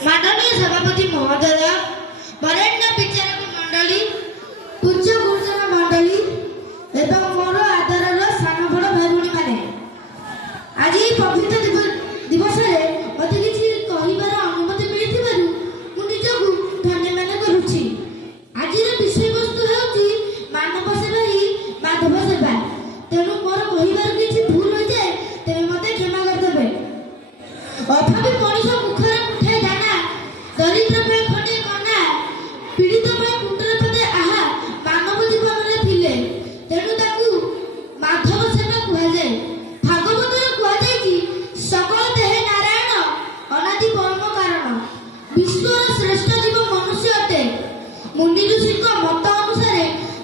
माननीय सभापति महोदय, वरेण्य विचारक मंडली, उच्च गुरुजन मंडली एवं मोर आदरर सान बड़ भाई भणी माने आज पवित्र दिवस मत किसी कहबार अनुमति मिली मु निजक धन्य मान करुछि। आज विषय वस्तु है मानव सेवा ही माधव सेवा। तेणु मोर कहबार किसी भूल हो जाए तेरे मत क्षमा करदेवे। अभावी मनीष मुखर मुठे दाना, दरिद्र पे खटे कना, पीड़ित पे कुंडल पदे आहा मानव जीवन में थिले। तेणु ताकू माधव सेवा कह जाए। भागवत कह जाए सकल देहे नारायण अनादि परम कारण, विश्वर श्रेष्ठ जीव मनुष्य अटे। मुनि ऋषि मत अनुसार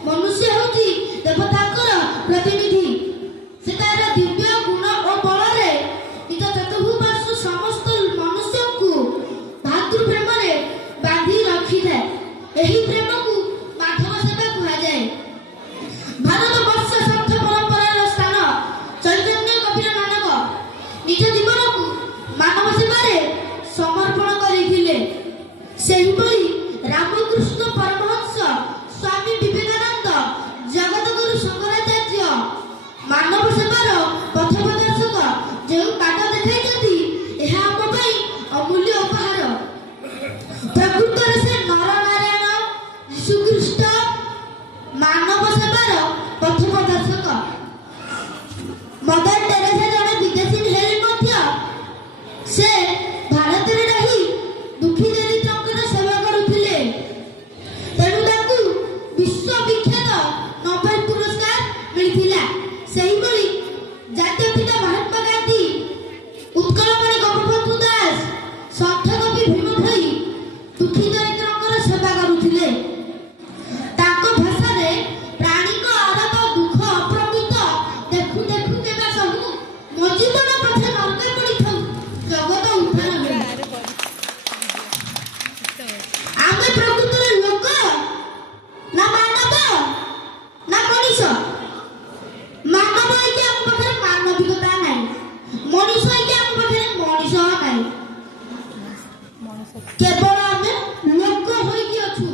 मनुष्य होची देवतांकर प्रतिनिधि। से तार दिव्य गुण और बल निज चतुर्पार्श्व समस्त मनुष्य को भातृ प्रेम बांधि रखी था। यही प्रेम को माधव सेवा कह जाए। भारत वर्ष संत परंपरार स्थान चैतन्य कबीर नानक निज जीवन को मानव सेवारे समर्पण करथिले। सेहिपरि रामकृष्ण परमहंस स्वामी विवेकानंद जगतगुरु शंकराचार्य मानव सेवार पथ प्रदर्शक जो बाट देखाई यह आम अमूल्य उपहार। प्रकृत से नर नारायण यीशुख्रीष्ट मानव सेवार पथ प्रदर्शक। मदर टेरेसा जड़े विदेशी हेले से भारत में रही दुखी दरिद्र सेवा करुथिले। तेणु ताकू विश्व विख्यात नोबेल पुरस्कार मिलथिला। सेहिभଳି जातीय पिता महात्मा गांधी, उत्कलमणि गोपबंधु दास, संत कवि भीम भोई दुखी दरिद्र सेवा करुथिले। ताको भाषा रे प्राणी को आदत दुख अप्रमित देखु देखु केबा सबु मो जीवन पथे नरके पड़ी थाउ जगत उद्धार हो। आमे प्रकृतिर लोक ना मानव ना मनीष। मानव है आम पाखे मानविकता नहीं, मनीष है आम पाखे मनीष नहीं। केवल आमे लोक होइकी अछु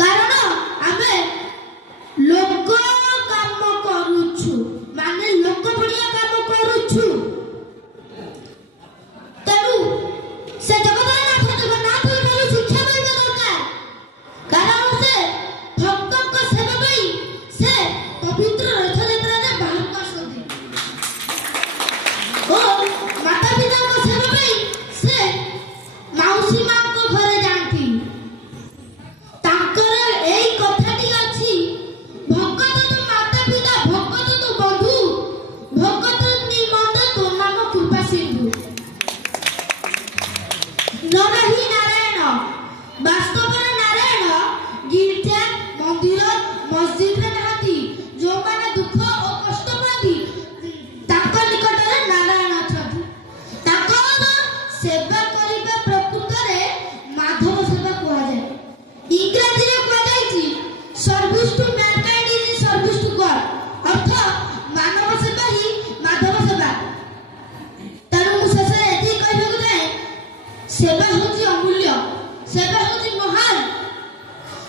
कारण आमे लोक काम करूछु माने लोक बढ़िया काम करूछु। तेणु से जगत जगन्नाथ शिक्षा पाइबा दरकार। कारण से भक्त सेवा पाई से पवित्र रथ यात्रा रे बाहर करसथि ओ माता पिता को सेवा पाई से माउसी मां को घरे जांती। तांकर एई कथाटी अछि भक्त तो माता पिता, भक्त तो बंधु, भक्त निमंत तो नाम कृपा सिंधु। नरहि नारायण वास्तव नारायण गिरजा मंदिर मस्जिद रे नाहती। जो माने दुख और कष्ट पाती ताक निकट रे नारायण अछथि। ताकर सेवा करिबा प्रकृत रे माधव सेवा कह जाए। इंग्रजी रे कह जायछि service to mankind is service to God. अर्थ मानव सेवा ही माधव सेवा। तेणु मु शेष एति कहबा जाए सेवा होची अमूल्य, सेवा होची महान,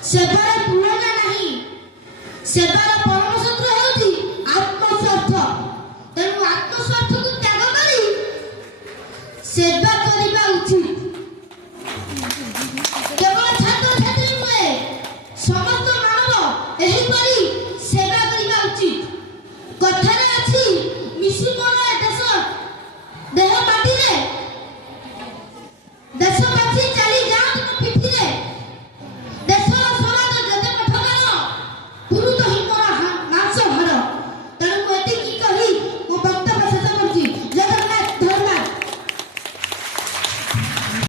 सेवार तुलना नहीं। सेवार परम सूत्र होची आत्मस्वार्थ। तेणु आत्मस्वार्थ को त्याग करी सेवा करिबा उचित। केवल छात्र छात्री नुहे समस्त मानव एही परि